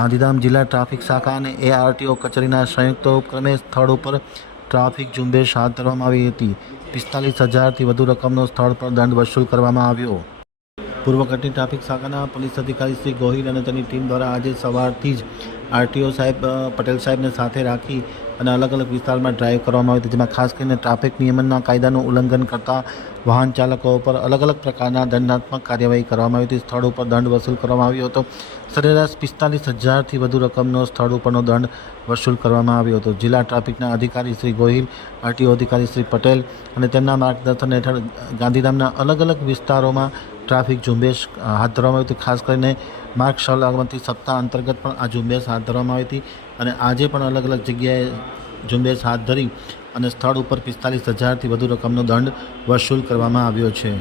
ગાંધીધામ જિલ્લા ટ્રાફિક શાખા અને એઆરટીઓ કચેરીના સંયુક્ત ઉપક્રમે સ્થળ ઉપર ટ્રાફિક ઝુંબેશ હાથ ધરવામાં આવી હતી. પિસ્તાલીસ હજારથી વધુ રકમનો સ્થળ પર દંડ વસૂલ કરવામાં આવ્યો. પૂર્વ કટની ટ્રાફિક શાખાના પોલીસ અધિકારી શ્રી ગોહિલ અને તેની ટીમ દ્વારા આજે સવારથી જ આરટીઓ સાહેબ પટેલ સાહેબને સાથે રાખી અને અલગ અલગ વિસ્તારમાં ડ્રાઈવ કરવામાં આવી હતી, જેમાં ખાસ કરીને ટ્રાફિક નિયમનના કાયદાનું ઉલ્લંઘન કરતા વાહન ચાલકો ઉપર અલગ અલગ પ્રકારના દંડાત્મક કાર્યવાહી કરવામાં આવી હતી. સ્થળ ઉપર દંડ વસૂલ કરવામાં આવ્યો હતો. સરેરાશ પિસ્તાલીસ હજારથી વધુ રકમનો સ્થળ ઉપરનો દંડ વસૂલ કરવામાં આવ્યો હતો. જિલ્લા ટ્રાફિકના અધિકારી શ્રી ગોહિલ, આરટીઓ અધિકારી શ્રી પટેલ અને તેમના માર્ગદર્શન હેઠળ ગાંધીધામના અલગ અલગ વિસ્તારોમાં ટ્રાફિક ઝુંબેશ હાથ ધરવામાં આવી હતી, ખાસ કરીને માર્ગ સલામતી સપ્તાહ અંતર્ગત પણ આ ઝુંબેશ હાથ ધરવામાં આવી હતી અને આજે પણ અલગ અલગ જગ્યાએ ઝુંબેશ હાથ ધરી અને સ્થળ ઉપર પિસ્તાલીસ હજારથી વધુ રકમનો દંડ વસૂલ કરવામાં આવ્યો છે.